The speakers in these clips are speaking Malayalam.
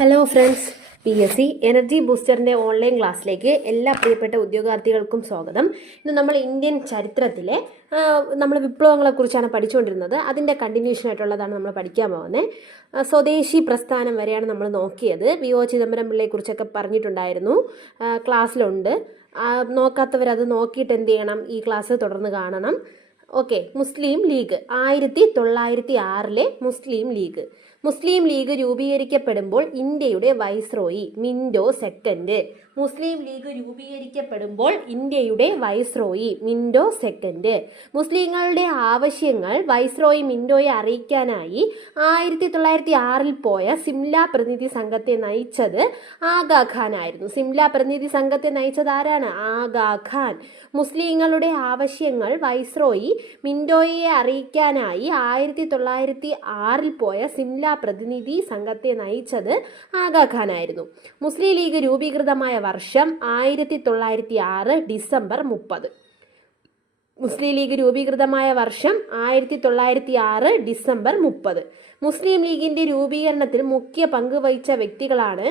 Hello friends P S C energy ബൂസ്റ്ററിന്റെ online ക്ലാസ്സിലേക്ക് എല്ലാ പ്രിയപ്പെട്ട ഉദ്യോഗാർത്ഥികൾക്കും സ്വാഗതം. ഇന്ന് നമ്മൾ ഇന്ത്യൻ ചരിത്രത്തിലെ നമ്മൾ വിപ്ലവങ്ങളെക്കുറിച്ചാണ് പഠിച്ചുകൊണ്ടിരുന്നത്. അതിന്റെ കണ്ടിന്യൂഷൻ ആയിട്ടുള്ളതാണ് നമ്മൾ പഠിക്കാൻ പോകുന്നത്. സ്വദേശി പ്രസ്ഥാനം വരെയാണ് നമ്മൾ നോക്കിയത്. വി ഒ ചിദംബരം പിള്ളയെക്കുറിച്ചൊക്കെ പറഞ്ഞിട്ടുണ്ടായിരുന്നു. ക്ലാസ്സിലുണ്ട്. നോക്കാത്തവരത് നോക്കിയിട്ട് എന്ത് ചെയ്യണം? ഈ ക്ലാസ് തുടർന്ന് കാണണം. ഓക്കെ മുസ്ലിം ലീഗ് ആയിരത്തി തൊള്ളായിരത്തി ആറിലെ മുസ്ലിം ലീഗ്. മുസ്ലിം ലീഗ് രൂപീകരിക്കപ്പെടുമ്പോൾ ഇന്ത്യയുടെ viceroy Minto second. Muslim League രൂപീകരിക്കപ്പെടുമ്പോൾ ഇന്ത്യയുടെ വൈസ്രോയി മിൻഡോ സെക്കൻഡ്. മുസ്ലിങ്ങളുടെ ആവശ്യങ്ങൾ വൈസ്രോയി മിൻഡോയെ അറിയിക്കാനായി ആയിരത്തി തൊള്ളായിരത്തി ആറിൽ പോയ സിംല പ്രതിനിധി സംഘത്തെ നയിച്ചത് ആഗാ ഖാൻ ആയിരുന്നു. സിംല പ്രതിനിധി സംഘത്തെ നയിച്ചത് ആരാണ്? ആഗാ ഖാൻ. മുസ്ലിങ്ങളുടെ ആവശ്യങ്ങൾ വൈസ്രോയി മിൻഡോയെ അറിയിക്കാനായി ആയിരത്തി തൊള്ളായിരത്തി ആറിൽ പോയ സിംല പ്രതിനിധി സംഘത്തെ നയിച്ചത് ആഗാ ഖാൻ ആയിരുന്നു. മുസ്ലിം ലീഗ് രൂപീകൃതമായ വർഷം ആയിരത്തി തൊള്ളായിരത്തി ആറ് ഡിസംബർ മുപ്പത്. മുസ്ലിം ലീഗ് രൂപീകൃതമായ വർഷം ആയിരത്തി തൊള്ളായിരത്തി ആറ് ഡിസംബർ മുപ്പത്. മുസ്ലിം ലീഗിന്റെ രൂപീകരണത്തിൽ മുഖ്യ പങ്ക് വഹിച്ച വ്യക്തികളാണ്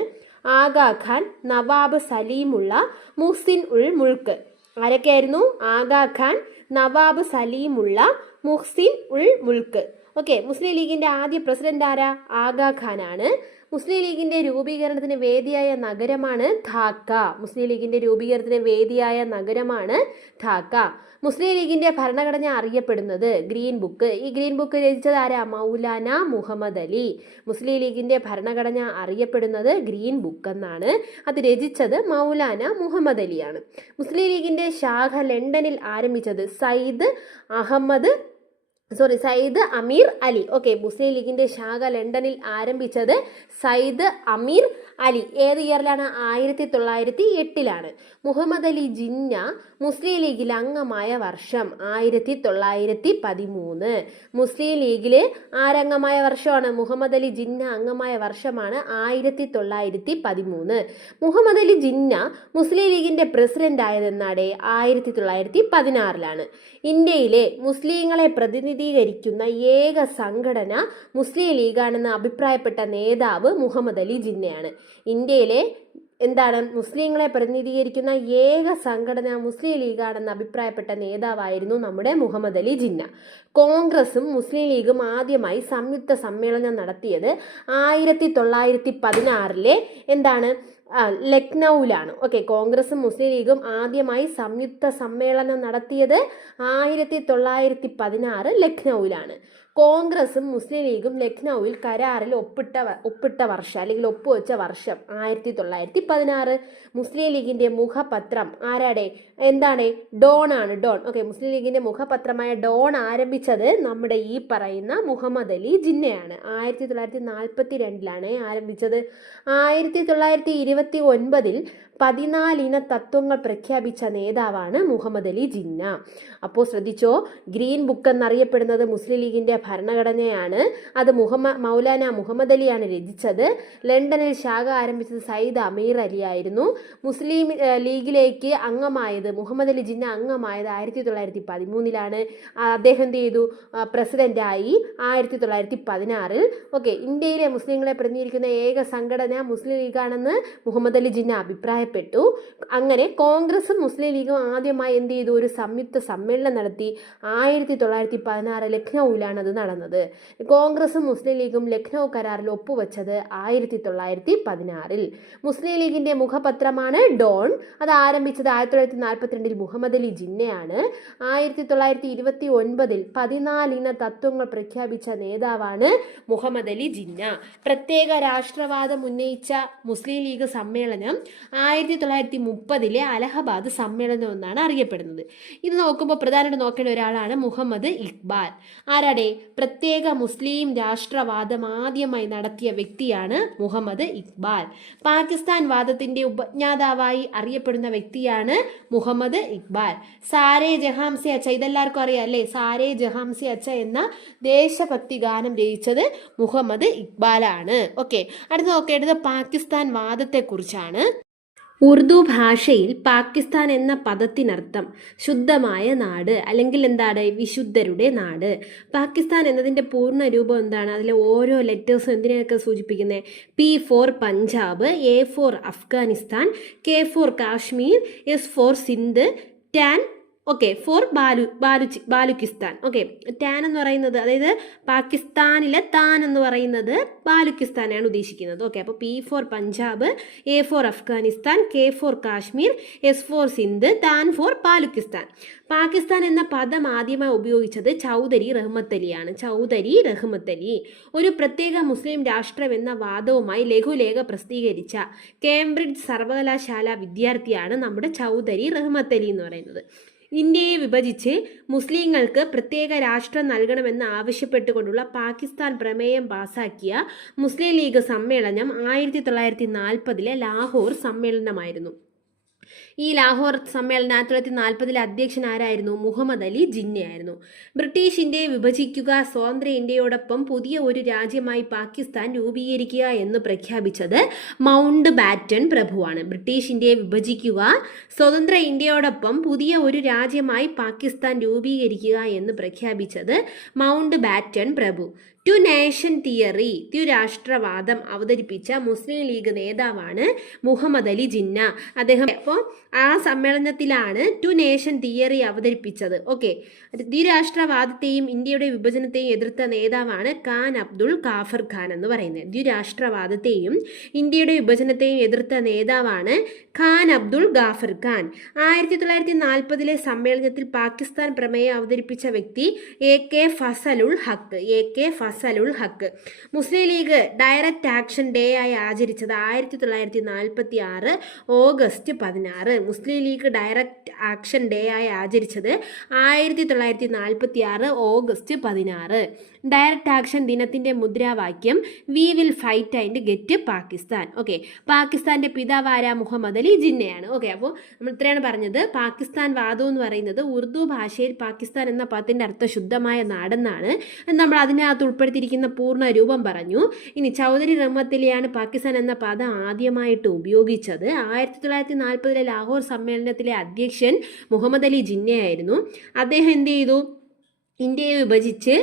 ആഗാ ഖാൻ നവാബ് സലീമുള്ള മുഹ്സിൻ ഉൾ മുൾക്ക് ആരൊക്കെയായിരുന്നു? ആഗാ ഖാൻ നവാബ് സലീമുള്ള മുഹ്സിൻ ഉൾ മുൾക്ക് ഓക്കെ മുസ്ലിം ലീഗിന്റെ ആദ്യ പ്രസിഡന്റ് ആരാ ആഗാ ആണ് മുസ്ലിം ലീഗിന്റെ രൂപീകരണത്തിന് വേദിയായ നഗരമാണ് ധാക്ക. മുസ്ലിം ലീഗിന്റെ രൂപീകരണത്തിന് വേദിയായ നഗരമാണ് ധാക്ക. മുസ്ലിം ലീഗിന്റെ ഭരണഘടന അറിയപ്പെടുന്നത് ഗ്രീൻ ബുക്ക്. ഈ ഗ്രീൻ ബുക്ക് രചിച്ചത് ആരാ? മൗലാന മുഹമ്മദ് അലി. മുസ്ലിം ലീഗിന്റെ ഭരണഘടന അറിയപ്പെടുന്നത് ഗ്രീൻ ബുക്ക് എന്നാണ്. അത് രചിച്ചത് മൗലാന മുഹമ്മദ് അലിയാണ്. മുസ്ലിം ലീഗിന്റെ ശാഖ ലണ്ടനിൽ ആരംഭിച്ചത് സയ്യിദ് അഹമ്മദ് സോറി സയ്യിദ് അമീർ അലി ഓക്കെ മുസ്ലിം ലീഗിന്റെ ശാഖ ലണ്ടനിൽ ആരംഭിച്ചത് സയ്യിദ് അമീർ അലി ഏത് ഇയറിലാണ് ആയിരത്തി തൊള്ളായിരത്തി എട്ടിലാണ് മുഹമ്മദ് അലി ജിന്ന മുസ്ലിം ലീഗിൽ അംഗമായ വർഷം ആയിരത്തി തൊള്ളായിരത്തി പതിമൂന്ന് മുസ്ലിം ലീഗിൽ ആരംഗമായ വർഷമാണ്? മുഹമ്മദ് അലി ജിന്ന അംഗമായ വർഷമാണ് ആയിരത്തി തൊള്ളായിരത്തി പതിമൂന്ന് മുഹമ്മദ് അലി ജിന്ന മുസ്ലിം ലീഗിന്റെ പ്രസിഡന്റ് ആയതെന്നാടെ ആയിരത്തി തൊള്ളായിരത്തി പതിനാറിലാണ് ഇന്ത്യയിലെ മുസ്ലിങ്ങളെ പ്രതിനിധീകരിക്കുന്ന ഏക സംഘടന മുസ്ലിം ലീഗാണെന്ന് അഭിപ്രായപ്പെട്ട നേതാവ് മുഹമ്മദ് അലി ജിന്നയാണ്. ഇന്ത്യയിലെ എന്താണ് മുസ്ലിങ്ങളെ പ്രതിനിധീകരിക്കുന്ന ഏക സംഘടന മുസ്ലിം ലീഗാണെന്ന് അഭിപ്രായപ്പെട്ട നേതാവായിരുന്നു നമ്മുടെ മുഹമ്മദ് അലി ജിന്ന. കോൺഗ്രസും മുസ്ലിം ലീഗും ആദ്യമായി സംയുക്ത സമ്മേളനം നടത്തിയത് ആയിരത്തി തൊള്ളായിരത്തി പതിനാറിലെ എന്താണ് ആ, ലക്നൌവിലാണ് ഓക്കെ കോൺഗ്രസും മുസ്ലിം ലീഗും ആദ്യമായി സംയുക്ത സമ്മേളനം നടത്തിയത് ആയിരത്തി തൊള്ളായിരത്തി പതിനാറ് ലക്നൌവിലാണ് കോൺഗ്രസും മുസ്ലിം ലീഗും ലക്നൌവിൽ കരാറിൽ ഒപ്പിട്ട ഒപ്പിട്ട വർഷം അല്ലെങ്കിൽ ഒപ്പുവെച്ച വർഷം ആയിരത്തി തൊള്ളായിരത്തി പതിനാറ് മുസ്ലിം ലീഗിന്റെ മുഖപത്രം ആരാടെ? എന്താണ്? ഡോൺ ആണ് ഡോൺ. ഓക്കെ മുസ്ലിം ലീഗിന്റെ മുഖപത്രമായ ഡോൺ ആരംഭിച്ചത് നമ്മുടെ ഈ പറയുന്ന മുഹമ്മദ് അലി ജിന്നയാണ്. ആയിരത്തി തൊള്ളായിരത്തി നാൽപ്പത്തി രണ്ടിലാണ് ആരംഭിച്ചത്. ആയിരത്തി തൊള്ളായിരത്തി ഇരുപത്തി ഒൻപതിൽ പതിനാലിന തത്വങ്ങൾ പ്രഖ്യാപിച്ച നേതാവാണ് മുഹമ്മദ് അലി ജിന്ന. അപ്പോൾ ശ്രദ്ധിച്ചോ ഗ്രീൻ ബുക്ക് എന്നറിയപ്പെടുന്നത് മുസ്ലിം ലീഗിന്റെ ഭരണഘടനയാണ്. അത് മുഹമ്മ മൗലാന മുഹമ്മദ് അലിയാണ് രചിച്ചത്. ലണ്ടനിൽ ശാഖ ആരംഭിച്ചത് സയ്യിദ് അമീർ അലി ആയിരുന്നു. മുസ്ലിം ലീഗിലേക്ക് അംഗമായത് മുഹമ്മദ് അലി ജിന്ന അംഗമായത് ആയിരത്തി തൊള്ളായിരത്തി പതിമൂന്നിലാണ് അദ്ദേഹം എന്ത് ചെയ്തു? പ്രസിഡന്റായി ആയിരത്തി തൊള്ളായിരത്തി പതിനാറിൽ ഓക്കെ ഇന്ത്യയിലെ മുസ്ലിങ്ങളെ പ്രതിനിധീകരിക്കുന്ന ഏക സംഘടന മുസ്ലിം ലീഗാണെന്ന് മുഹമ്മദ് അലി ജിന്ന അഭിപ്രായപ്പെട്ടു. അങ്ങനെ കോൺഗ്രസും മുസ്ലിം ലീഗും ആദ്യമായി എന്ത് ചെയ്തു? ഒരു സംയുക്ത സമ്മേളനം നടത്തി. ആയിരത്തി തൊള്ളായിരത്തി പതിനാറ് ലക്നൌവിലാണ് അത് നടന്നത്. കോൺഗ്രസും മുസ്ലിം ലീഗും ലക്നൗ കരാറിൽ ഒപ്പുവെച്ചത് ആയിരത്തി തൊള്ളായിരത്തി പതിനാറിൽ മുസ്ലിം ലീഗിന്റെ മുഖപത്രമാണ് ഡോൺ. അത് ആരംഭിച്ചത് ആയിരത്തി തൊള്ളായിരത്തി നാൽപ്പത്തിരണ്ടിൽ മുഹമ്മദ് അലി ജിന്നയാണ്. ആയിരത്തി തൊള്ളായിരത്തി ഇരുപത്തി ഒൻപതിൽ പതിനാലിന തത്വങ്ങൾ പ്രഖ്യാപിച്ച നേതാവാണ് മുഹമ്മദ് അലി ജിന്ന. പ്രത്യേക രാഷ്ട്രവാദം ഉന്നയിച്ച മുസ്ലിം ലീഗ് സമ്മേളനം ആയിരത്തി തൊള്ളായിരത്തി മുപ്പതിലെ അലഹബാദ് സമ്മേളനം എന്നാണ് അറിയപ്പെടുന്നത്. ഇത് നോക്കുമ്പോൾ പ്രധാനമായിട്ട് നോക്കേണ്ട ഒരാളാണ് മുഹമ്മദ് ഇക്ബാൽ. ആരാടെ? പ്രത്യേക മുസ്ലിം രാഷ്ട്രവാദം ആദ്യമായി നടത്തിയ വ്യക്തിയാണ് മുഹമ്മദ് ഇക്ബാൽ. പാകിസ്ഥാൻ വാദത്തിന്റെ ഉപജ്ഞാതാവായി അറിയപ്പെടുന്ന വ്യക്തിയാണ് മുഹമ്മദ് ഇക്ബാൽ. സാരേ ജഹാംസെ അച്ച ഇതെല്ലാവർക്കും അറിയാം അല്ലേ? സാരേ ജഹാംസെ അച്ച എന്ന ദേശഭക്തി ഗാനം രചിച്ചത് മുഹമ്മദ് ഇക്ബാലാണ്. ഓക്കെ അടുത്ത് നോക്കേണ്ടത് പാകിസ്ഥാൻ വാദത്തെക്കുറിച്ചാണ്. ഉറുദു ഭാഷയിൽ പാകിസ്ഥാൻ എന്ന പദത്തിനർത്ഥം ശുദ്ധമായ നാട് അല്ലെങ്കിൽ എന്താണ് വിശുദ്ധരുടെ നാട്. പാകിസ്ഥാൻ എന്നതിന്റെ പൂർണ രൂപം എന്താണ്? അതിലെ ഓരോ ലെറ്റേഴ്സും എന്തിനെയൊക്കെ സൂചിപ്പിക്കുന്നത് P for Punjab A for Afghanistan K for Kashmir S for Sindh tan okay for Balu Baluchi Baluchistan okay tan എന്ന് പറയുന്നത് അതായത് പാകിസ്ഥാനിലെ താൻ എന്ന് പറയുന്നത് ബാലുക്കിസ്ഥാനാണ് ഉദ്ദേശിക്കുന്നത്. ഓക്കെ അപ്പോൾ P for Punjab A for Afghanistan K for Kashmir S for Sindh tan for Baluchistan Pakistan എന്ന പദം ആദ്യമായി ഉപയോഗിച്ചത് ചൗധരി റഹ്മത്ത് അലിയാണ്. ചൗധരി റഹ്മത്ത് അലി. ഒരു പ്രത്യേക മുസ്ലിം രാഷ്ട്രം എന്ന വാദവുമായി ലഘുലേഖ പ്രസിദ്ധീകരിച്ച കേംബ്രിഡ്ജ് സർവകലാശാല വിദ്യാർത്ഥിയാണ് നമ്മുടെ ചൗധരി റഹ്മത്ത് അലി എന്ന് പറയുന്നത്. ഇന്ത്യയെ വിഭജിച്ച് മുസ്ലിങ്ങൾക്ക് പ്രത്യേക രാഷ്ട്രം നൽകണമെന്ന് ആവശ്യപ്പെട്ടുകൊണ്ടുള്ള പാകിസ്ഥാൻ പ്രമേയം പാസാക്കിയ മുസ്ലിം ലീഗ് സമ്മേളനം ആയിരത്തി തൊള്ളായിരത്തി നാൽപ്പതിലെ ലാഹോർ സമ്മേളനമായിരുന്നു. ഈ ലാഹോർ സമ്മേളനം ആയിരത്തി തൊള്ളായിരത്തി നാൽപ്പതിലെ അധ്യക്ഷൻ ആരായിരുന്നു? മുഹമ്മദ് അലി ജിന്നയായിരുന്നു ബ്രിട്ടീഷ് ഇന്ത്യയെ വിഭജിക്കുക സ്വതന്ത്ര ഇന്ത്യയോടൊപ്പം പുതിയ ഒരു രാജ്യമായി പാകിസ്ഥാൻ രൂപീകരിക്കുക എന്ന് പ്രഖ്യാപിച്ചത് മൗണ്ട് ബാറ്റൺ പ്രഭുവാണ്. ബ്രിട്ടീഷ് ഇന്ത്യയെ വിഭജിക്കുക സ്വതന്ത്ര ഇന്ത്യയോടൊപ്പം പുതിയ ഒരു രാജ്യമായി പാകിസ്ഥാൻ രൂപീകരിക്കുക എന്ന് പ്രഖ്യാപിച്ചത് മൗണ്ട് ബാറ്റൺ പ്രഭു. ടു നേഷൻ തിയറി ദ്വിരാഷ്ട്രവാദം അവതരിപ്പിച്ച മുസ്ലിം ലീഗ് നേതാവാണ് മുഹമ്മദ് അലി ജിന്ന. അദ്ദേഹം അപ്പോൾ ആ സമ്മേളനത്തിലാണ് ടു നേഷൻ തിയറി അവതരിപ്പിച്ചത്. ഓക്കെ. ദ്വിരാഷ്ട്രവാദത്തെയും ഇന്ത്യയുടെ വിഭജനത്തെയും എതിർത്ത നേതാവാണ് ഖാൻ അബ്ദുൾ കാഫർ ഖാൻ എന്ന് പറയുന്നത്. ദ്വിരാഷ്ട്രവാദത്തെയും ഇന്ത്യയുടെ വിഭജനത്തെയും എതിർത്ത നേതാവാണ് ഖാൻ അബ്ദുൾ ഗാഫർ ഖാൻ. ആയിരത്തി തൊള്ളായിരത്തി നാൽപ്പതിലെ സമ്മേളനത്തിൽ പാകിസ്ഥാൻ പ്രമേയം അവതരിപ്പിച്ച വ്യക്തി A K Fazlul Haq A K Fazlul Haq. Muslim League direct action day ആയി ആചരിച്ചത് ആയിരത്തി തൊള്ളായിരത്തി നാൽപ്പത്തി ആറ് ഓഗസ്റ്റ് പതിനാറ്. Muslim League direct action day ആയി ആചരിച്ചത് ആയിരത്തി തൊള്ളായിരത്തി നാൽപ്പത്തി ആറ് ഓഗസ്റ്റ് പതിനാറ്. ഡയറക്റ്റ് ആക്ഷൻ ദിനത്തിന്റെ മുദ്രാവാക്യം we will fight and get Pakistan okay. പാകിസ്ഥാന്റെ പിതാവാര മുഹമ്മദ് അലി ജിന്നയാണ്. ഓക്കെ. അപ്പോൾ നമ്മൾ ഇത്രയാണ് പറഞ്ഞത്. പാകിസ്ഥാൻ വാദം എന്ന് പറയുന്നത് ഉറുദു ഭാഷയിൽ പാകിസ്ഥാൻ എന്ന പദത്തിന്റെ അർത്ഥം ശുദ്ധമായ നാടെന്നാണ്. നമ്മൾ അതിനകത്ത് ഉൾപ്പെടുത്തിയിരിക്കുന്ന പൂർണ രൂപം പറഞ്ഞു. ഇനി ചൗധരി റഹ്മത്തിലെയാണ് പാകിസ്ഥാൻ എന്ന പദം ആദ്യമായിട്ട് ഉപയോഗിച്ചത്. ആയിരത്തി തൊള്ളായിരത്തി നാൽപ്പതിലെ ലാഹോർ സമ്മേളനത്തിലെ അധ്യക്ഷൻ മുഹമ്മദ് അലി ജിന്നയായിരുന്നു. അദ്ദേഹം എന്ത് ചെയ്തു? ഇന്ത്യയെ വിഭജിച്ച്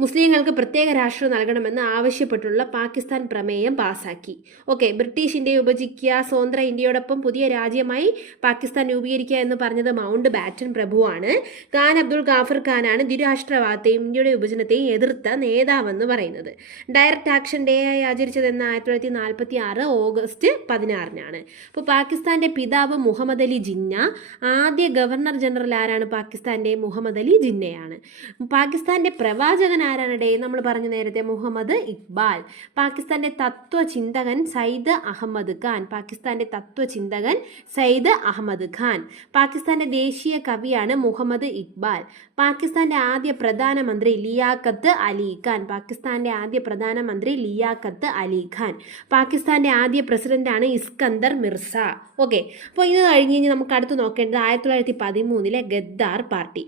മുസ്ലിങ്ങൾക്ക് പ്രത്യേക രാഷ്ട്രം നൽകണമെന്ന് ആവശ്യപ്പെട്ടുള്ള പാകിസ്ഥാൻ പ്രമേയം പാസാക്കി. ഓക്കെ ബ്രിട്ടീഷ് ഇന്ത്യയെ വിഭജിക്കുക സ്വതന്ത്ര ഇന്ത്യയോടൊപ്പം പുതിയ രാജ്യമായി പാകിസ്ഥാൻ രൂപീകരിക്കുക എന്ന് പറഞ്ഞത് മൗണ്ട് ബാറ്റൻ പ്രഭുവാണ്. ഖാൻ അബ്ദുൾ ഗാഫർ ഖാനാണ് ദ്വിരാഷ്ട്രവാദത്തെയും ഇന്ത്യയുടെ വിഭജനത്തെയും എതിർത്ത നേതാവെന്ന് പറയുന്നത്. ഡയറക്റ്റ് ആക്ഷൻ ഡേ ആയി ആചരിച്ചതെന്ന് ആയിരത്തി തൊള്ളായിരത്തി നാൽപ്പത്തി ആറ് ഓഗസ്റ്റ് പതിനാറിനാണ്. അപ്പോൾ പാകിസ്ഥാന്റെ പിതാവ് മുഹമ്മദ് അലി ജിന്ന ആദ്യ ഗവർണർ ജനറൽ ആരാണ് പാകിസ്ഥാന്റെ മുഹമ്മദ് അലി ജിന്നയാണ്. പാകിസ്ഥാന്റെ പ്രവാചകൻ ആരാണ് ഡേ നമ്മൾ പറഞ്ഞു നേരത്തെ മുഹമ്മദ് ഇക്ബാൽ. പാകിസ്ഥാന്റെ തത്വചിന്തകൻ സയ്യിദ് അഹമ്മദ് ഖാൻ. പാകിസ്ഥാന്റെ തത്വചിന്തകൻ സയ്യിദ് അഹമ്മദ് ഖാൻ. പാകിസ്ഥാന്റെ ദേശീയ കവിയാണ് മുഹമ്മദ് ഇക്ബാൽ. പാകിസ്ഥാന്റെ ആദ്യ പ്രധാനമന്ത്രി ലിയാഖത്ത് അലി ഖാൻ. പാകിസ്ഥാന്റെ ആദ്യ പ്രധാനമന്ത്രി ലിയാഖത്ത് അലി ഖാൻ. പാകിസ്ഥാന്റെ ആദ്യ പ്രസിഡന്റാണ് ഇസ്കന്ദർ മിർസ. ഓക്കെ. അപ്പോൾ ഇത് കഴിഞ്ഞ് കഴിഞ്ഞ് നമുക്ക് അടുത്ത് നോക്കേണ്ടത് ആയിരത്തി തൊള്ളായിരത്തി പതിമൂന്നിലെ ഗദ്ദാർ പാർട്ടി.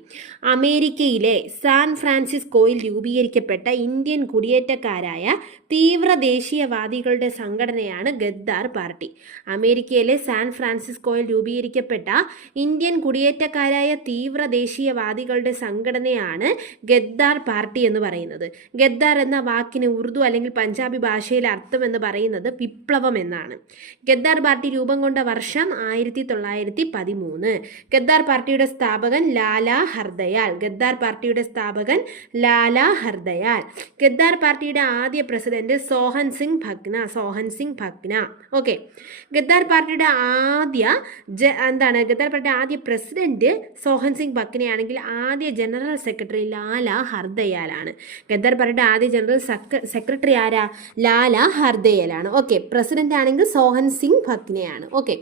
അമേരിക്കയിലെ സാൻ ഫ്രാൻസിസ്കോയിൽ രൂപീകരിക്കപ്പെട്ട ഇന്ത്യൻ കുടിയേറ്റക്കാരായ തീവ്ര ദേശീയവാദികളുടെ സംഘടനയാണ് ഗദ്ദാർ പാർട്ടി. അമേരിക്കയിലെ സാൻ ഫ്രാൻസിസ്കോയിൽ രൂപീകരിക്കപ്പെട്ട ഇന്ത്യൻ കുടിയേറ്റക്കാരായ തീവ്ര ദേശീയവാദികളുടെ സംഘടനയാണ് ഗദ്ദാർ പാർട്ടി എന്ന് പറയുന്നത്. ഗദ്ദാർ എന്ന വാക്കിന് ഉറുദു അല്ലെങ്കിൽ പഞ്ചാബി ഭാഷയിലെ അർത്ഥം എന്ന് പറയുന്നത് വിപ്ലവം എന്നാണ്. ഗദ്ദാർ പാർട്ടി രൂപം കൊണ്ട വർഷം ആയിരത്തി തൊള്ളായിരത്തി പതിമൂന്ന് ഗദ്ദാർ പാർട്ടിയുടെ സ്ഥാപകൻ ലാല ഹർദയാൽ. ഗദ്ദാർ പാർട്ടിയുടെ സ്ഥാപകൻ ലാല ഹർദയാൽ. ഗദ്ദാർ പാർട്ടിയുടെ ആദ്യ പ്രസിഡന്റ് സോഹൻ സിംഗ് ഭഗ്ന സോഹൻ സിംഗ് ഭഗ്ന. ഓക്കെ ഗദ്ദാർ പാർട്ടിയുടെ ആദ്യ ജ എന്താണ്? ഗദ്ദാർ പാർട്ടിയുടെ ആദ്യ പ്രസിഡന്റ് സോഹൻ സിംഗ് ഭഗ്നയാണെങ്കിൽ ആദ്യ ജനറൽ സെക്രട്ടറി ലാല ഹർദയാലാണ്. ഗദ്ദാർ പാർട്ടിയുടെ ആദ്യ ജനറൽ സെക്രട്ടറി ആരാ? ലാല ഹർദയാലാണ്. ഓക്കെ പ്രസിഡന്റ് ആണെങ്കിൽ സോഹൻ സിംഗ് ഭഗ്നയാണ്. ഓക്കെ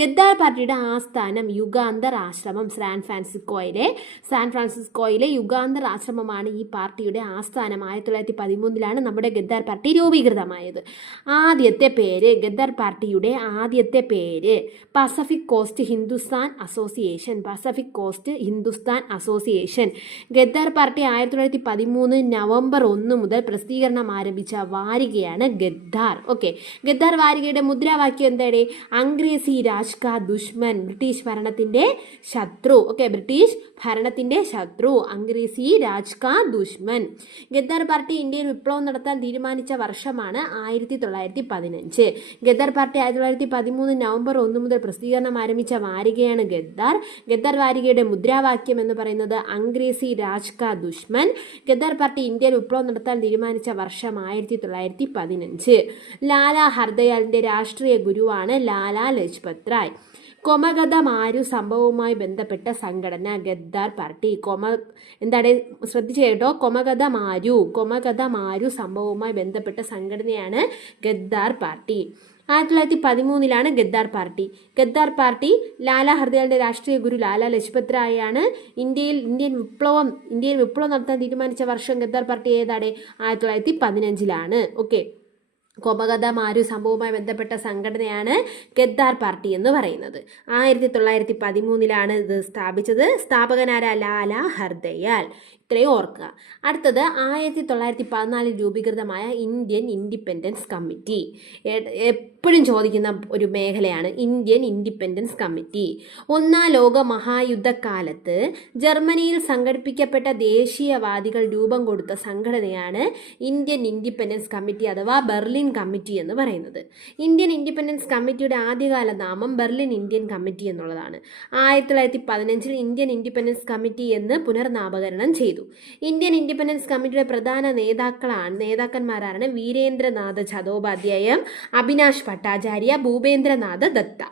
ഗദ്ദാർ പാർട്ടിയുടെ ആസ്ഥാനം യുഗാന്തർ ആശ്രമം സാൻ ഫ്രാൻസിസ്കോയിലെ സാൻ ഫ്രാൻസിസ്കോയിലെ യുഗാന്തർ ആശ്രമമാണ് ഈ പാർട്ടിയുടെ ആസ്ഥാനം. ആയിരത്തി തൊള്ളായിരത്തി പതിമൂന്നിലാണ് നമ്മുടെ ഗദ്ദാർ പാർട്ടി രൂപീകൃതമായത്. ആദ്യത്തെ പേര് ഗദർ പാർട്ടിയുടെ ആദ്യത്തെ പേര് Pacific Coast Hindustan Association Pacific Coast Hindustan Association Ghadar party ആയിരത്തി തൊള്ളായിരത്തി പതിമൂന്ന് നവംബർ ഒന്ന് മുതൽ പ്രസിദ്ധീകരണം ആരംഭിച്ച വാരികയാണ് ഗദ്ദാർ. ഓക്കെ ഗദ്ദാർ വാരികയുടെ മുദ്രാവാക്യം എന്താണ്? അംഗ്രേസി രാജ് ദുഷ്മൻ. ബ്രിട്ടീഷ് ഭരണത്തിന്റെ ശത്രു. ഓക്കെ ബ്രിട്ടീഷ് ഭരണത്തിന്റെ ശത്രു. അംഗ്രേസി രാജ് കാ ദുഷ്മൻ. ഗദ്ദാർ പാർട്ടി ഇന്ത്യയിൽ വിപ്ലവം നടത്താൻ തീരുമാനിച്ച വർഷമാണ് ആയിരത്തി തൊള്ളായിരത്തി പതിനഞ്ച് ഗദ്ദാർ പാർട്ടി ആയിരത്തി തൊള്ളായിരത്തി പതിമൂന്ന് നവംബർ ഒന്ന് മുതൽ പ്രസിദ്ധീകരണം ആരംഭിച്ച വാരികയാണ് ഗദ്ദാർ. ഗദ്ദാർ വാരികയുടെ മുദ്രാവാക്യം എന്ന് പറയുന്നത് അംഗ്രേസി രാജ് കാ ദുഷ്മൻ. ഗദ്ദാർ പാർട്ടി ഇന്ത്യയിൽ വിപ്ലവം നടത്താൻ തീരുമാനിച്ച വർഷം ആയിരത്തി തൊള്ളായിരത്തി പതിനഞ്ച് ലാല ഹർദയാലിന്റെ രാഷ്ട്രീയ ഗുരുവാണ് ലാലാ ലജ്പത് റായ്. കൊമഗത മാരു സംഭവവുമായി ബന്ധപ്പെട്ട സംഘടന ഗദ്ദാർ പാർട്ടി. കൊമ എന്താണ്? ശ്രദ്ധിച്ചു കേട്ടോ. കൊമഗത മാരു കൊമഗത മാരു സംഭവവുമായി ബന്ധപ്പെട്ട സംഘടനയാണ് ഗദ്ദാർ പാർട്ടി. ആയിരത്തി തൊള്ളായിരത്തി പതിമൂന്നിലാണ് ഗദ്ദാർ പാർട്ടി. ഗദ്ദാർ പാർട്ടി ലാലാ ഹർദയാലിന്റെ രാഷ്ട്രീയ ഗുരു ലാലാ ലജ്പത് റായാണ് ഇന്ത്യയിൽ ഇന്ത്യൻ വിപ്ലവം ഇന്ത്യയിൽ വിപ്ലവം നടത്താൻ തീരുമാനിച്ച വർഷം ഗദ്ദാർ പാർട്ടി ഏതാണ്? ആയിരത്തി തൊള്ളായിരത്തി പതിനഞ്ചിലാണ് ഓക്കെ. കൊമഗത മാരു സംഭവവുമായി ബന്ധപ്പെട്ട സംഘടനയാണ് ഗദ്ദാർ പാർട്ടി എന്ന് പറയുന്നത്. ആയിരത്തി തൊള്ളായിരത്തി പതിമൂന്നിലാണ് ഇത് സ്ഥാപിച്ചത്. സ്ഥാപകനാര ലാല ഹർദയാൽ. ഇത്രയും ഓർക്കുക. അടുത്തത് ആയിരത്തി തൊള്ളായിരത്തി പതിനാലിൽ രൂപീകൃതമായ ഇന്ത്യൻ ഇൻഡിപെൻഡൻസ് കമ്മിറ്റി. എപ്പോഴും ചോദിക്കുന്ന ഒരു മേഖലയാണ് ഇന്ത്യൻ ഇൻഡിപെൻഡൻസ് കമ്മിറ്റി. ഒന്നാം ലോക മഹായുദ്ധകാലത്ത് ജർമ്മനിയിൽ സംഘടിപ്പിക്കപ്പെട്ട ദേശീയവാദികൾ രൂപം കൊടുത്ത സംഘടനയാണ് ഇന്ത്യൻ ഇൻഡിപെൻഡൻസ് കമ്മിറ്റി അഥവാ ബെർലിൻ കമ്മിറ്റി എന്ന് പറയുന്നത്. ഇന്ത്യൻ ഇൻഡിപെൻഡൻസ് കമ്മിറ്റിയുടെ ആദ്യകാല നാമം ബെർലിൻ ഇന്ത്യൻ കമ്മിറ്റി എന്നുള്ളതാണ്. ആയിരത്തി തൊള്ളായിരത്തി പതിനഞ്ചിൽ ഇന്ത്യൻ ഇൻഡിപെൻഡൻസ് കമ്മിറ്റി എന്ന് പുനർനാമകരണം ചെയ്തു. ഇന്ത്യൻ ഇൻഡിപെൻഡൻസ് കമ്മിറ്റിയുടെ പ്രധാന നേതാക്കളാണ് നേതാക്കന്മാരാണ് വീരേന്ദ്രനാഥ് ചതോപാധ്യായ അഭിനാഷ് ഭട്ടാചാര്യ ഭൂപേന്ദ്രനാഥ് ദത്ത.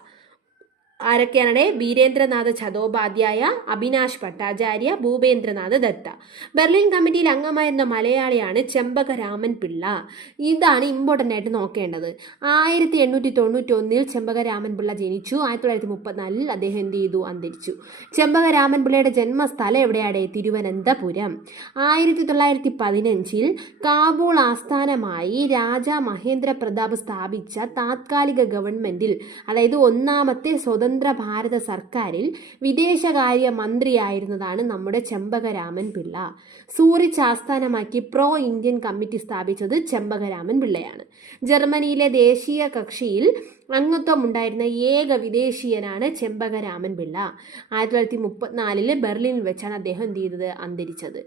ആരൊക്കെയാണ് വീരേന്ദ്രനാഥ് ചതോപാധ്യായ അഭിനാഷ് ഭട്ടാചാര്യ ഭൂപേന്ദ്രനാഥ് ദത്ത. ബെർലിൻ കമ്മിറ്റിയിൽ അംഗമായിരുന്ന മലയാളിയാണ് ചെമ്പകരാമൻ പിള്ള ഇതാണ് ഇമ്പോർട്ടന്റ് ആയിട്ട് നോക്കേണ്ടത്. ആയിരത്തി എണ്ണൂറ്റി തൊണ്ണൂറ്റി ഒന്നിൽ ചെമ്പകരാമൻ പിള്ള ജനിച്ചു. ആയിരത്തി തൊള്ളായിരത്തി മുപ്പത്തിനാലിൽ അദ്ദേഹം എന്ത് ചെയ്തു? അന്തരിച്ചു. ചെമ്പകരാമൻ പിള്ളയുടെ ജന്മസ്ഥലം എവിടെയാണ് തിരുവനന്തപുരം. ആയിരത്തി തൊള്ളായിരത്തി പതിനഞ്ചിൽ കാബൂൾ ആസ്ഥാനമായി രാജ മഹേന്ദ്ര പ്രതാപ് സ്ഥാപിച്ച താത്കാലിക ഗവൺമെന്റിൽ അതായത് ഒന്നാമത്തെ സ്വതന്ത്ര ഭാരത സർക്കാരിൽ വിദേശകാര്യ മന്ത്രിയായിരുന്നതാണ് നമ്മുടെ ചെമ്പകരാമൻ പിള്ള. സൂറിച്ച് ആസ്ഥാനമാക്കി പ്രോ ഇന്ത്യൻ കമ്മിറ്റി സ്ഥാപിച്ചത് ചെമ്പകരാമൻ പിള്ളയാണ്. ജർമ്മനിയിലെ ദേശീയ കക്ഷിയിൽ അംഗത്വം ഉണ്ടായിരുന്ന ഏക വിദേശീയനാണ് ചെമ്പകരാമൻ പിള്ള. ആയിരത്തി തൊള്ളായിരത്തി മുപ്പത്തിനാലിൽ ബെർലിനിൽ വെച്ചാണ് അദ്ദേഹം എന്ത് ചെയ്തത്? അന്തരിച്ചത്.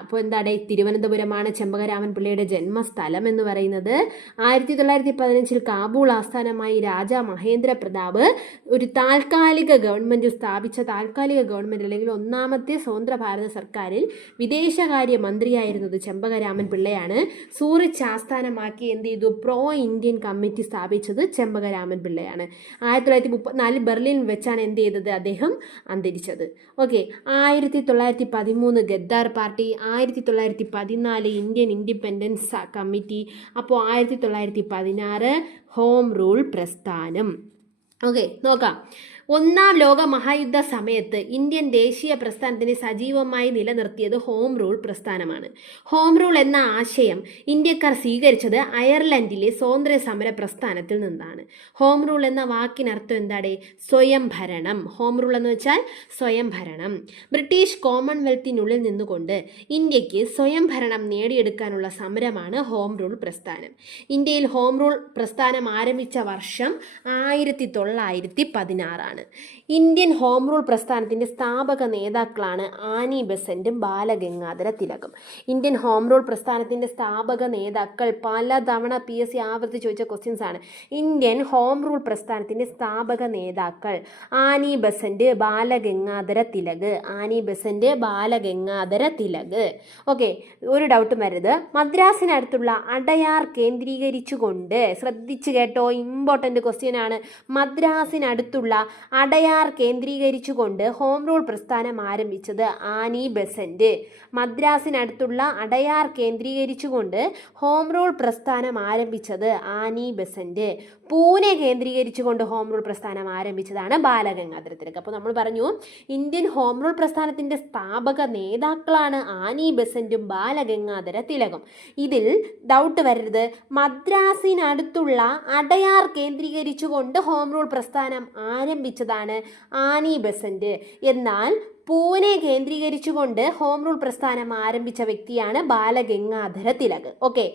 അപ്പോൾ എന്താണ്? തിരുവനന്തപുരമാണ് ചെമ്പകരാമൻ പിള്ളയുടെ ജന്മസ്ഥലം എന്ന് പറയുന്നത്. ആയിരത്തി തൊള്ളായിരത്തി പതിനഞ്ചിൽ കാബൂൾ ആസ്ഥാനമായി രാജ മഹേന്ദ്ര പ്രതാപ് ഒരു താൽക്കാലിക ഗവൺമെന്റ് സ്ഥാപിച്ച താൽക്കാലിക ഗവൺമെന്റ് അല്ലെങ്കിൽ ഒന്നാമത്തെ സ്വതന്ത്ര ഭാരത സർക്കാരിൽ വിദേശകാര്യ മന്ത്രിയായിരുന്നത് ചെമ്പകരാമൻ പിള്ളയാണ്. സൂറിച്ച് ആസ്ഥാനമാക്കി എന്ത് ചെയ്തു? പ്രോ ഇന്ത്യൻ കമ്മിറ്റി സ്ഥാപിച്ചത് ചെമ്പക രാമൻ പിള്ളയാണ്. ആയിരത്തി തൊള്ളായിരത്തി മുപ്പത്തിനാലിൽ ബെർലിനിൽ വെച്ചാണ് എന്ത് ചെയ്തത് അദ്ദേഹം അന്തരിച്ചത്. ഓക്കെ ആയിരത്തി തൊള്ളായിരത്തി പതിമൂന്ന് ഗദ്ദാർ പാർട്ടി ആയിരത്തി തൊള്ളായിരത്തി പതിനാല് ഇന്ത്യൻ ഇൻഡിപെൻഡൻസ് കമ്മിറ്റി അപ്പോൾ ആയിരത്തി തൊള്ളായിരത്തി പതിനാറ് ഹോം റൂൾ പ്രസ്ഥാനം. ഓക്കെ നോക്കാം. ഒന്നാം ലോക മഹായുദ്ധ സമയത്ത് ഇന്ത്യൻ ദേശീയ പ്രസ്ഥാനത്തിനെ സജീവമായി നിലനിർത്തിയത് ഹോം റൂൾ പ്രസ്ഥാനമാണ്. ഹോം റൂൾ എന്ന ആശയം ഇന്ത്യക്കാർ സ്വീകരിച്ചത് അയർലൻഡിലെ സ്വാതന്ത്ര്യ സമര പ്രസ്ഥാനത്തിൽ നിന്നാണ്. ഹോം റൂൾ എന്ന വാക്കിനർത്ഥം എന്താണ് സ്വയം ഭരണം. ഹോം റൂൾ എന്ന് വെച്ചാൽ സ്വയം ഭരണം. ബ്രിട്ടീഷ് കോമൺവെൽത്തിനുള്ളിൽ നിന്നുകൊണ്ട് ഇന്ത്യയ്ക്ക് സ്വയം ഭരണം നേടിയെടുക്കാനുള്ള സമരമാണ് ഹോം റൂൾ പ്രസ്ഥാനം. ഇന്ത്യയിൽ ഹോം റൂൾ പ്രസ്ഥാനം ആരംഭിച്ച വർഷം ആയിരത്തി തൊള്ളായിരത്തി പതിനാറാണ്. ഇന്ത്യൻ ഹോം റൂൾ പ്രസ്ഥാനത്തിന്റെ സ്ഥാപക നേതാക്കളാണ് ആനി ബെസന്റും ബാലഗംഗാധര തിലകും. ഇന്ത്യൻ ഹോം റൂൾ പ്രസ്ഥാനത്തിന്റെ സ്ഥാപക നേതാക്കൾ പലതവണ പി എസ് സി ആവർത്തി ചോദിച്ച ക്വസ്റ്റ്യൻസ് ആണ്. ഇന്ത്യൻ ഹോം റൂൾ പ്രസ്ഥാനത്തിന്റെ സ്ഥാപക നേതാക്കൾ Annie Besant Balagangadhara Tilak Annie Besant Balagangadhara Tilak. Okay ഒരു ഡൗട്ടും വരരുത്. മദ്രാസിനടുത്തുള്ള അടയാർ കേന്ദ്രീകരിച്ചുകൊണ്ട് ശ്രദ്ധിച്ചു കേട്ടോ ഇമ്പോർട്ടന്റ് ക്വസ്റ്റ്യൻ ആണ്. മദ്രാസിനടുത്തുള്ള അടയാർ കേന്ദ്രീകരിച്ചുകൊണ്ട് ഹോം റൂൾ പ്രസ്ഥാനം ആരംഭിച്ചത് ആനി ബെസന്റ്. മദ്രാസിനടുത്തുള്ള അടയാർ കേന്ദ്രീകരിച്ചുകൊണ്ട് ഹോം റൂൾ പ്രസ്ഥാനം ആരംഭിച്ചത് ആനി ബെസന്റ്. പൂനെ കേന്ദ്രീകരിച്ചുകൊണ്ട് ഹോം റൂൾ പ്രസ്ഥാനം ആരംഭിച്ചതാണ് ബാലഗംഗാധര തിലക്. അപ്പോൾ നമ്മൾ പറഞ്ഞു ഇന്ത്യൻ ഹോം റൂൾ പ്രസ്ഥാനത്തിന്റെ സ്ഥാപക നേതാക്കളാണ് ആനി ബെസന്റും ബാലഗംഗാധര തിലകും. ഇതിൽ ഡൗട്ട് വരരുത്. മദ്രാസിനടുത്തുള്ള അടയാർ കേന്ദ്രീകരിച്ചുകൊണ്ട് ഹോം റൂൾ പ്രസ്ഥാനം ആരംഭിച്ചതാണ് ആനി ബസന്റ്. എന്നാൽ പൂനെ കേന്ദ്രീകരിച്ചുകൊണ്ട് ഹോം റൂൾ പ്രസ്ഥാനം ആരംഭിച്ച വ്യക്തിയാണ് ബാലഗംഗാധര തിലക്. ഓക്കെ.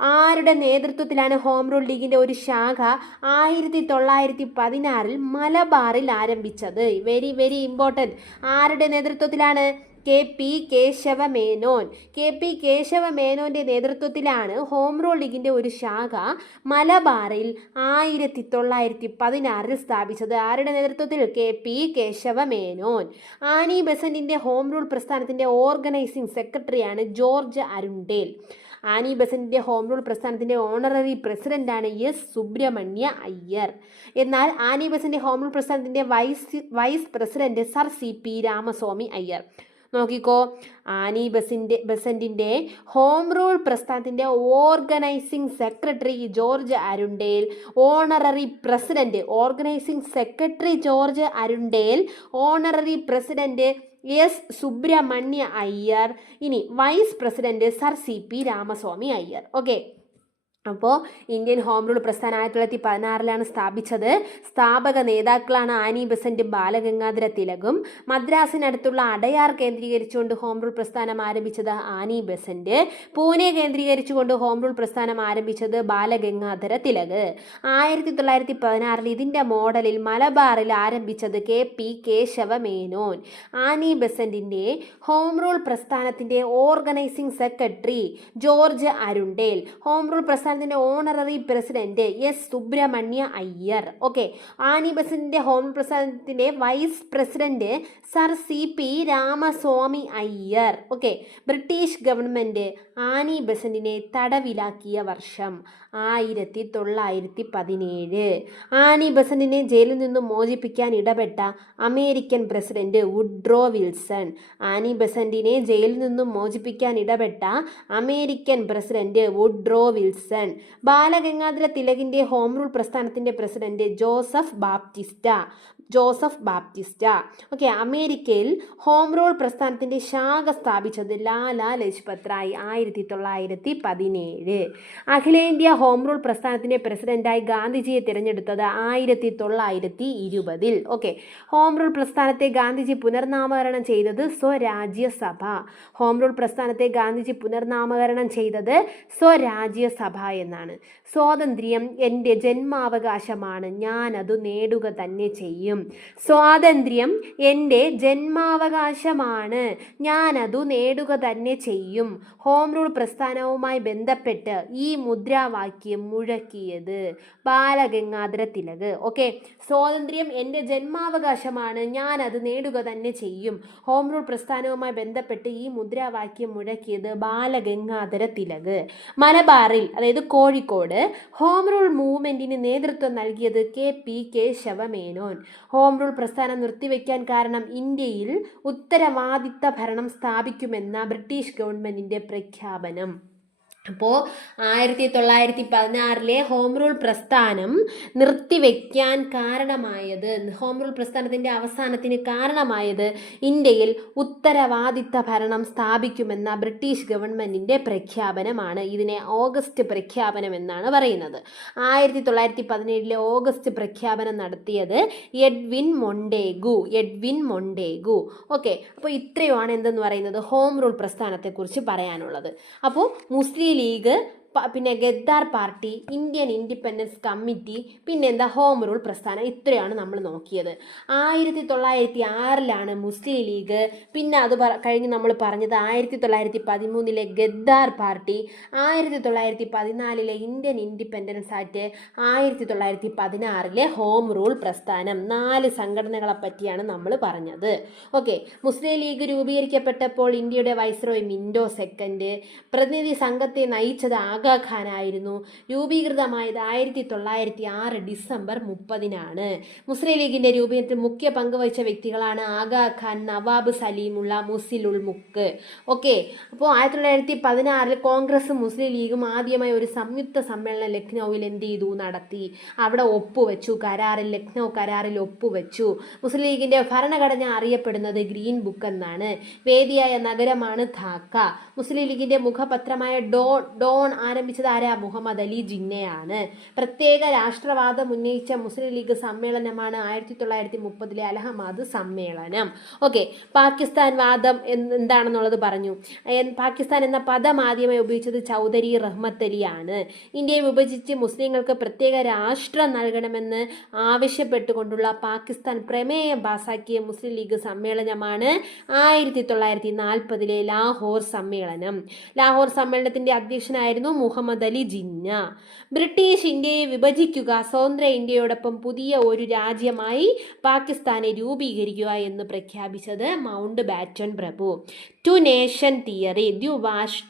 ആരുടെ നേതൃത്വത്തിലാണ് ഹോം റൂൾ ലീഗിന്റെ ഒരു ശാഖ ആയിരത്തി തൊള്ളായിരത്തി പതിനാറിൽ മലബാറിൽ ആരംഭിച്ചത്? Very very important. ആരുടെ നേതൃത്വത്തിലാണ്? K P Kesavamenon. K P Kesava മേനോന്റെ നേതൃത്വത്തിലാണ് ഹോം റൂൾ ലീഗിന്റെ ഒരു ശാഖ മലബാറിൽ ആയിരത്തി തൊള്ളായിരത്തി പതിനാറിൽ സ്ഥാപിച്ചത്. ആരുടെ നേതൃത്വത്തിൽ? K P Kesavamenon. ആനി ബസന്റിന്റെ ഹോം റൂൾ പ്രസ്ഥാനത്തിന്റെ ഓർഗനൈസിംഗ് സെക്രട്ടറിയാണ് ജോർജ് അരുണ്ടേൽ. ആനി ബസന്റിന്റെ ഹോം റൂൾ പ്രസ്ഥാനത്തിന്റെ ഓണററി പ്രസിഡന്റാണ് എസ് സുബ്രഹ്മണ്യ അയ്യർ. എന്നാൽ ആനി ബസന്റെ ഹോം റൂൾ പ്രസ്ഥാനത്തിന്റെ vice vice president sir C P Ramaswamy Iyer. നോക്കിക്കോ ആനി ബസിന്റെ ബസന്റിന്റെ ഹോം റൂൾ പ്രസ്ഥാനത്തിന്റെ organising secretary George Arundale honorary president organising secretary George Arundale honorary president S Subramania Iyer ഇനി vice president sir C P Ramaswamy Iyer. Okay അപ്പോൾ ഇന്ത്യൻ ഹോം റൂൾ പ്രസ്ഥാനം ആയിരത്തി തൊള്ളായിരത്തി പതിനാറിലാണ് സ്ഥാപിച്ചത്. സ്ഥാപക നേതാക്കളാണ് ആനി ബസന്റ് ബാലഗംഗാധര തിലകും. മദ്രാസിനടുത്തുള്ള അടയാർ കേന്ദ്രീകരിച്ചുകൊണ്ട് ഹോം റൂൾ പ്രസ്ഥാനം ആരംഭിച്ചത് ആനി ബസന്റ്. പൂനെ കേന്ദ്രീകരിച്ചുകൊണ്ട് ഹോം റൂൾ പ്രസ്ഥാനം ആരംഭിച്ചത് ബാലഗംഗാധര തിലക്. ആയിരത്തി തൊള്ളായിരത്തി പതിനാറിൽ ഇതിന്റെ മോഡലിൽ മലബാറിൽ ആരംഭിച്ചത് K P Kesava Menon Annie ബസന്റിന്റെ home rule പ്രസ്ഥാനത്തിന്റെ organising secretary George Arundale. Home rule പ്രസ്ഥാനത്തിന്റെ honorary president. S Subramania Iyer. Okay. Annie home പ്രസ്ഥാനത്തിന്റെ vice president sir C P Ramaswamy Iyer. Okay. British government Annie ബസന്റിനെ തടവിലാക്കിയ വർഷം ആയിരത്തി തൊള്ളായിരത്തി പതിനേഴ് ആനി ബസന്റിനെ ജയിലിൽ നിന്നും മോചിപ്പിക്കാൻ ഇടപെട്ട American president Woodrow Wilson Annie ബസന്റിനെ ജയിലിൽ നിന്നും മോചിപ്പിക്കാൻ ഇടപെട്ട American president Woodrow Wilson Balagangadhara തിലകിന്റെ home rule പ്രസ്ഥാനത്തിന്റെ president Joseph Baptista Joseph Baptista. Okay അമേരിക്കയിൽ ഹോം റൂൾ പ്രസ്ഥാനത്തിന്റെ ശാഖ സ്ഥാപിച്ചത് ലാലാ ലജ്പത് റായ് ആയിരത്തി തൊള്ളായിരത്തി പതിനേഴ് അഖിലേന്ത്യാ ഹോം റൂൾ പ്രസ്ഥാനത്തിന്റെ പ്രസിഡന്റായി ഗാന്ധിജിയെ തിരഞ്ഞെടുത്തത് ആയിരത്തി തൊള്ളായിരത്തി ഇരുപതിൽ ഓക്കെ ഹോം റൂൾ പ്രസ്ഥാനത്തെ ഗാന്ധിജി പുനർനാമകരണം ചെയ്തത് സ്വരാജ്യസഭ. ഹോം റൂൾ പ്രസ്ഥാനത്തെ ഗാന്ധിജി പുനർനാമകരണം ചെയ്തത് സ്വരാജ്യസഭ എന്നാണ്. സ്വാതന്ത്ര്യം എന്റെ ജന്മാവകാശമാണ്. ഞാനത് നേടുക തന്നെ ചെയ്യും. സ്വാതന്ത്ര്യം എന്റെ ജന്മാവകാശമാണ്. ഞാനതു നേടുക തന്നെ ചെയ്യും. ഹോം റൂൾ പ്രസ്ഥാനവുമായി ബന്ധപ്പെട്ട് ഈ മുദ്രാവാക്യം മുഴക്കിയത്. ബാലഗംഗാധര തിലക്. ഓക്കെ. സ്വാതന്ത്ര്യം എന്റെ ജന്മാവകാശമാണ്. ഞാനത് നേടുക തന്നെ ചെയ്യും. ഹോം റൂൾ പ്രസ്ഥാനവുമായി ബന്ധപ്പെട്ട് ഈ മുദ്രാവാക്യം മുഴക്കിയത് ബാലഗംഗാധര തിലക്. മലബാറിൽ അതായത് കോഴിക്കോട് ഹോം റൂൾ മൂവ്മെന്റിന് നേതൃത്വം നൽകിയത് K P K Menon home rule പ്രസ്ഥാനം നിർത്തിവെക്കാൻ കാരണം ഇന്ത്യയിൽ ഉത്തരവാദിത്ത ഭരണം സ്ഥാപിക്കുമെന്ന ബ്രിട്ടീഷ് ഗവൺമെന്റിന്റെ പ്രഖ്യാപനം. അപ്പോൾ ആയിരത്തി തൊള്ളായിരത്തി പതിനാറിലെ ഹോം റൂൾ പ്രസ്ഥാനം നിർത്തിവെക്കാൻ കാരണമായത് ഹോം റൂൾ പ്രസ്ഥാനത്തിന്റെ അവസാനത്തിന് കാരണമായത് ഇന്ത്യയിൽ ഉത്തരവാദിത്ത ഭരണം സ്ഥാപിക്കുമെന്ന ബ്രിട്ടീഷ് ഗവൺമെന്റിന്റെ പ്രഖ്യാപനമാണ്. ഇതിനെ ഓഗസ്റ്റ് പ്രഖ്യാപനം എന്നാണ് പറയുന്നത്. ആയിരത്തി തൊള്ളായിരത്തി പതിനേഴിലെ ഓഗസ്റ്റ് പ്രഖ്യാപനം നടത്തിയത് Edwin Montagu Edwin Montagu. Okay അപ്പോൾ ഇത്രയുമാണ് എന്തെന്ന് പറയുന്നത് ഹോം റൂൾ പ്രസ്ഥാനത്തെക്കുറിച്ച് പറയാനുള്ളത്. അപ്പോൾ മുസ്ലിം ലീഗ് പിന്നെ Ghadar party Indian independence committee പിന്നെ എന്താ ഹോം റൂൾ പ്രസ്ഥാനം ഇത്രയാണ് നമ്മൾ നോക്കിയത്. ആയിരത്തി തൊള്ളായിരത്തി ആറിലാണ് മുസ്ലിം ലീഗ് പിന്നെ അത് കഴിഞ്ഞ് നമ്മൾ പറഞ്ഞത് ആയിരത്തി തൊള്ളായിരത്തി പതിമൂന്നിലെ ഗദ്ദാർ പാർട്ടി ആയിരത്തി തൊള്ളായിരത്തി പതിനാലിലെ ഇന്ത്യൻ ഇൻഡിപെൻഡൻസ് ആക്ട് ആയിരത്തി തൊള്ളായിരത്തി പതിനാറിലെ ഹോം റൂൾ പ്രസ്ഥാനം നാല് സംഘടനകളെ പറ്റിയാണ് നമ്മൾ പറഞ്ഞത്. ഓക്കെ മുസ്ലിം ലീഗ് രൂപീകരിക്കപ്പെട്ടപ്പോൾ ഇന്ത്യയുടെ വൈസ്രോയ് മിൻഡോ സെക്കൻഡ് പ്രതിനിധി സംഘത്തെ നയിച്ചത് ആഗ ആഗാ ഖാൻ ആയിരുന്നു രൂപീകൃതമായത് ആയിരത്തി തൊള്ളായിരത്തി ആറ് ഡിസംബർ മുപ്പതിനാണ്. മുസ്ലിം ലീഗിന്റെ രൂപീകരണത്തിൽ മുഖ്യ പങ്ക് വഹിച്ച വ്യക്തികളാണ് ആഗാ ഖാൻ നവാബ് സലീമുള്ള മുസിലുൾ മുക്ക്. ഓക്കെ അപ്പോൾ ആയിരത്തി തൊള്ളായിരത്തി പതിനാറിൽ കോൺഗ്രസും മുസ്ലിം ലീഗും ആദ്യമായി ഒരു സംയുക്ത സമ്മേളനം ലക്നൌവിൽ എന്ത് ചെയ്തു നടത്തി. അവിടെ ഒപ്പുവെച്ചു. കരാറിൽ ലക്നൗ കരാറിൽ ഒപ്പുവെച്ചു. മുസ്ലിം ലീഗിന്റെ ഭരണഘടന അറിയപ്പെടുന്നത് ഗ്രീൻ ബുക്ക് എന്നാണ്. വേദിയായ നഗരമാണ് ധാക്ക. മുസ്ലിം ലീഗിന്റെ മുഖപത്രമായ ഡോൺ ഡോൺ ആരംഭിച്ചത് ആരാ? മുഹമ്മദ് അലി ജിന്നയാണ്. പ്രത്യേക രാഷ്ട്രവാദം ഉന്നയിച്ച മുസ്ലിം ലീഗ് സമ്മേളനമാണ് ആയിരത്തി തൊള്ളായിരത്തി മുപ്പതിലെ അലഹമാദ് സമ്മേളനം. ഓക്കെ പാകിസ്ഥാൻ വാദം എന്താണെന്നുള്ളത് പറഞ്ഞു. പാകിസ്ഥാൻ എന്ന പദം ആദ്യമായി ഉപയോഗിച്ചത് ചൗധരി റഹ്മത്ത് അലിയാണ്. ഇന്ത്യയെ വിഭജിച്ച് മുസ്ലിങ്ങൾക്ക് പ്രത്യേക രാഷ്ട്രം നൽകണമെന്ന് ആവശ്യപ്പെട്ടുകൊണ്ടുള്ള പാകിസ്ഥാൻ പ്രമേയം പാസാക്കിയ മുസ്ലിം ലീഗ് സമ്മേളനമാണ് ആയിരത്തി തൊള്ളായിരത്തി നാൽപ്പതിലെ ലാഹോർ സമ്മേളനം. ലാഹോർ സമ്മേളനത്തിന്റെ അധ്യക്ഷനായിരുന്നു മുഹമ്മദ് അലി ജിന്ന. ബ്രിട്ടീഷ് ഇന്ത്യയെ വിഭജിക്കുക സ്വതന്ത്ര ഇന്ത്യയോടൊപ്പം പുതിയ ഒരു രാജ്യമായി പാകിസ്ഥാനെ രൂപീകരിക്കുക എന്ന് പ്രഖ്യാപിച്ചത് മൗണ്ട് ബാറ്റൺ പ്രഭു. ടു നേഷൻ തിയറി ദു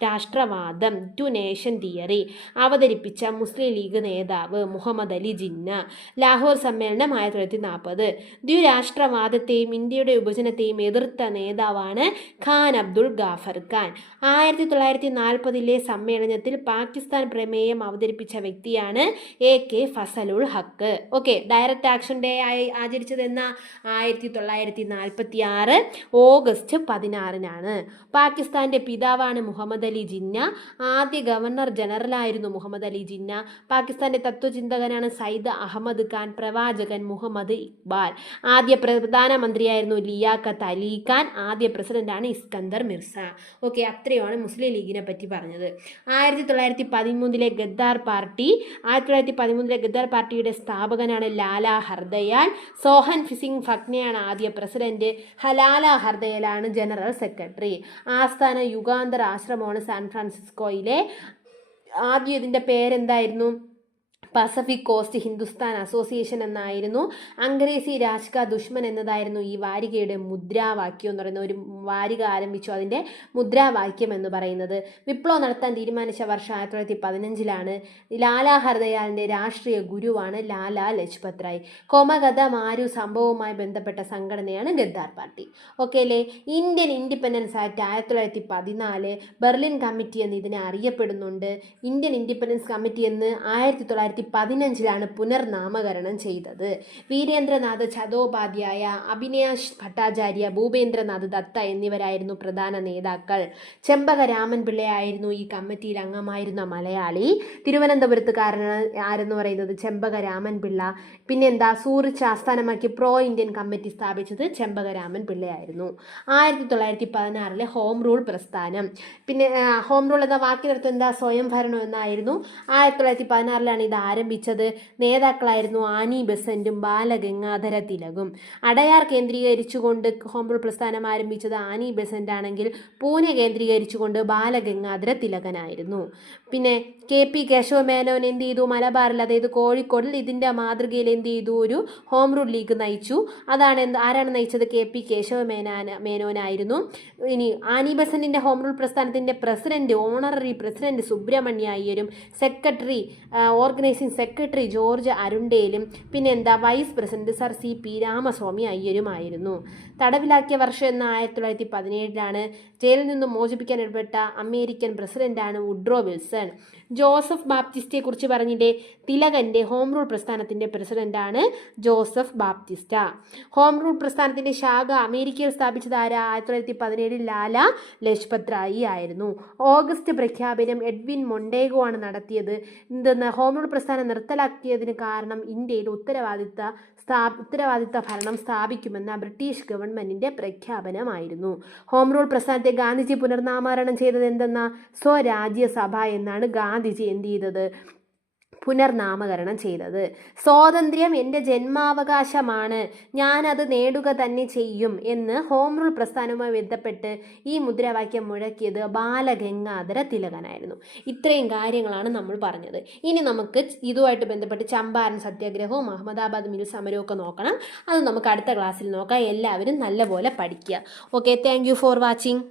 രാഷ്ട്രവാദം ടു നേഷൻ തിയറി അവതരിപ്പിച്ച മുസ്ലിം ലീഗ് നേതാവ് മുഹമ്മദ് അലി ജിന്ന. ലാഹോർ സമ്മേളനം ആയിരത്തി തൊള്ളായിരത്തി നാൽപ്പത് ദ്വിരാഷ്ട്രവാദത്തെയും ഇന്ത്യയുടെ വിഭജനത്തെയും എതിർത്ത നേതാവാണ് ഖാൻ അബ്ദുൾ ഗാഫർ ഖാൻ. ആയിരത്തി തൊള്ളായിരത്തി നാൽപ്പതിലെ സമ്മേളനത്തിൽ പാകിസ്ഥാൻ പ്രമേയം അവതരിപ്പിച്ച വ്യക്തിയാണ് A K Fazlul Haq. Okay direct action day ആയി ആചരിച്ചത് എന്ന? ആയിരത്തി തൊള്ളായിരത്തി നാൽപ്പത്തി ആറ് ഓഗസ്റ്റ് പതിനാറിനാണ്. പാകിസ്ഥാന്റെ പിതാവാണ് മുഹമ്മദ് അലി ജിന്ന. ആദ്യ ഗവർണർ ജനറലായിരുന്നു മുഹമ്മദ് അലി ജിന്ന. പാകിസ്ഥാന്റെ തത്വചിന്തകനാണ് സയ്യിദ് അഹമ്മദ് ഖാൻ പ്രവാചകൻ മുഹമ്മദ് ഇക്ബാൽ. ആദ്യ പ്രധാനമന്ത്രിയായിരുന്നു ലിയാഖത്ത് അലി ഖാൻ ആദ്യ പ്രസിഡന്റാണ് ഇസ്കന്ദർ മിർസ. ഓക്കെ അത്രയുമാണ് മുസ്ലിം ലീഗിനെ പറ്റി പറഞ്ഞത്. ആയിരത്തി തൊള്ളായിരത്തി പതിമൂന്നിലെ ഗദ്ദാർ പാർട്ടി ആയിരത്തി തൊള്ളായിരത്തി പതിമൂന്നിലെ ഗദ്ദാർ പാർട്ടിയുടെ സ്ഥാപകനാണ് ലാല ഹർദയാൽ. സോഹൻ ഫിസിംഗ് ഫക്നയാണ് ആദ്യ പ്രസിഡന്റ്. ഹലാല ഹർദയാലാണ് ജനറൽ സെക്രട്ടറി. ആസ്ഥാന യുഗാന്തർ ആശ്രമമാണ് സാൻ ഫ്രാൻസിസ്കോയിലെ ആദ്യം ഇതിന്റെ പേരെന്തായിരുന്നു? പസഫിക് കോസ്റ്റ് ഹിന്ദുസ്ഥാൻ അസോസിയേഷൻ എന്നായിരുന്നു. അംഗ്രേസി രാജ്ക ദുഷ്മൻ എന്നതായിരുന്നു ഈ വാരികയുടെ മുദ്രാവാക്യം എന്ന് പറയുന്ന ഒരു വാരിക ആരംഭിച്ചു. അതിന്റെ മുദ്രാവാക്യം എന്ന് പറയുന്നത്. വിപ്ലവം നടത്താൻ തീരുമാനിച്ച വർഷം ആയിരത്തി തൊള്ളായിരത്തി പതിനഞ്ചിലാണ് ലാലാ ഹർദയാലിന്റെ രാഷ്ട്രീയ ഗുരുവാണ് ലാലാ ലജ്പത് റായ് കോമഗത മാരു സംഭവവുമായി ബന്ധപ്പെട്ട സംഘടനയാണ് ഗദ്ദാർ പാർട്ടി. ഓക്കെ അല്ലേ ഇന്ത്യൻ ഇൻഡിപെൻഡൻസ് ആക്ട് ആയിരത്തി തൊള്ളായിരത്തി പതിനാല് ബെർലിൻ കമ്മിറ്റി എന്ന് ഇതിനെ അറിയപ്പെടുന്നുണ്ട്. ഇന്ത്യൻ ഇൻഡിപെൻഡൻസ് കമ്മിറ്റി എന്ന് ആയിരത്തി തൊള്ളായിരത്തി പതിനഞ്ചിലാണ് പുനർനാമകരണം ചെയ്തത്. വീരേന്ദ്രനാഥ് ചതോപാധ്യായ അഭിനയാഷ് ഭട്ടാചാര്യ ഭൂപേന്ദ്രനാഥ് ദത്ത എന്നിവരായിരുന്നു പ്രധാന നേതാക്കൾ. ചെമ്പക രാമൻ പിള്ളയായിരുന്നു ഈ കമ്മിറ്റിയിൽ അംഗമായിരുന്ന മലയാളി. തിരുവനന്തപുരത്തുകാരനാണ് ആരെന്ന് പറയുന്നത് ചെമ്പക രാമൻ പിള്ള. പിന്നെന്താ? സൂറിച്ച് ആസ്ഥാനമാക്കി പ്രോ ഇന്ത്യൻ കമ്മിറ്റി സ്ഥാപിച്ചത് ചെമ്പകരാമൻ പിള്ളയായിരുന്നു. ആയിരത്തി തൊള്ളായിരത്തി പതിനാറിലെ ഹോം റൂൾ പ്രസ്ഥാനം. പിന്നെ ഹോം റൂൾ എന്ന വാക്കിനർത്ഥം എന്താ? സ്വയം ഭരണം എന്നായിരുന്നു. ആയിരത്തി തൊള്ളായിരത്തി പതിനാറിലാണ് ഇത് ആരംഭിച്ചത്. നേതാക്കളായിരുന്നു ആനി ബസന്റും ബാലഗംഗാധര തിലകും. അടയാർ കേന്ദ്രീകരിച്ചുകൊണ്ട് ഹോം റൂൾ പ്രസ്ഥാനം ആരംഭിച്ചത് ആനി ബസന്റ് ആണെങ്കിൽ പൂനെ കേന്ദ്രീകരിച്ചുകൊണ്ട് ബാലഗംഗാധര തിലകനായിരുന്നു. പിന്നെ കെ പി കേശവ മേനോൻ എന്ത് ചെയ്തു? മലബാറിൽ അതായത് കോഴിക്കോടിൽ ഇതിന്റെ മാതൃകയിൽ എന്ത് ചെയ്തു? ഒരു ഹോം റൂൾ ലീഗ് നയിച്ചു. അതാണ് എന്ത് ആരാണ് നയിച്ചത്? കെ പി കേശവ മേനാൻ മേനോനായിരുന്നു. ഇനി ആനി ബസന്റിന്റെ ഹോം റൂൾ പ്രസ്ഥാനത്തിന്റെ പ്രസിഡന്റ് ഓണററി പ്രസിഡന്റ് സുബ്രഹ്മണ്യ അയ്യരും സെക്രട്ടറി ഓർഗനൈസിംഗ് സെക്രട്ടറി ജോർജ് അരുണ്ടേലും പിന്നെ എന്താ vice president sir C P Ramaswamy അയ്യരുമായിരുന്നു. തടവിലാക്കിയ വർഷം എന്ന ആയിരത്തി തൊള്ളായിരത്തി പതിനേഴിലാണ് ജയിലിൽ നിന്നും മോചിപ്പിക്കാൻ ഇടപെട്ട അമേരിക്കൻ പ്രസിഡന്റാണ് വുഡ്രോ വിൽസൺ. ജോസഫ് ബാപ്റ്റിസ്റ്റിയെ കുറിച്ച് പറഞ്ഞില്ലേ? തിലകന്റെ ഹോം റൂൾ പ്രസ്ഥാനത്തിന്റെ പ്രസിഡന്റാണ് ജോസഫ് ബാപ്റ്റിസ്റ്റ. ഹോം റൂൾ പ്രസ്ഥാനത്തിന്റെ ശാഖ അമേരിക്കയിൽ സ്ഥാപിച്ചത് ആരാ? ആയിരത്തി തൊള്ളായിരത്തി പതിനേഴിൽ ലാല ലജ്പത് റായി ആയിരുന്നു. ഓഗസ്റ്റ് പ്രഖ്യാപനം എഡ്വിൻ മൊണ്ടേഗോ ആണ് നടത്തിയത്. എന്തെന്ന്? ഹോം റൂൾ പ്രസ്ഥാനം നിർത്തലാക്കിയതിന് കാരണം ഇന്ത്യയിൽ ഉത്തരവാദിത്ത സ്ഥാ ഉത്തരവാദിത്ത ഭരണം സ്ഥാപിക്കുമെന്ന ബ്രിട്ടീഷ് ഗവൺമെന്റിന്റെ പ്രഖ്യാപനമായിരുന്നു. ഹോം റൂൾ പ്രസ്ഥാനത്തെ ഗാന്ധിജി പുനർനാമകരണം ചെയ്തത് എന്തെന്ന? സ്വരാജ്യസഭ എന്നാണ് ഗാന്ധിജി എന്ത് ചെയ്തത്? പുനർനാമകരണം ചെയ്തത്. സ്വാതന്ത്ര്യം എന്റെ ജന്മാവകാശമാണ്. ഞാനത് നേടുക തന്നെ ചെയ്യും എന്ന് ഹോം റൂൾ പ്രസ്ഥാനവുമായി ബന്ധപ്പെട്ട് ഈ മുദ്രാവാക്യം മുഴക്കിയത് ബാലഗംഗാധര തിലകനായിരുന്നു. ഇത്രയും കാര്യങ്ങളാണ് നമ്മൾ പറഞ്ഞത്. ഇനി നമുക്ക് ഇതുമായിട്ട് ബന്ധപ്പെട്ട് ചമ്പാരൻ സത്യാഗ്രഹവും അഹമ്മദാബാദ് മിൽ സമരവും ഒക്കെ നോക്കണം. അത് നമുക്ക് അടുത്ത ക്ലാസ്സിൽ നോക്കാം. എല്ലാവരും നല്ലപോലെ പഠിക്കുക. Okay thank for watching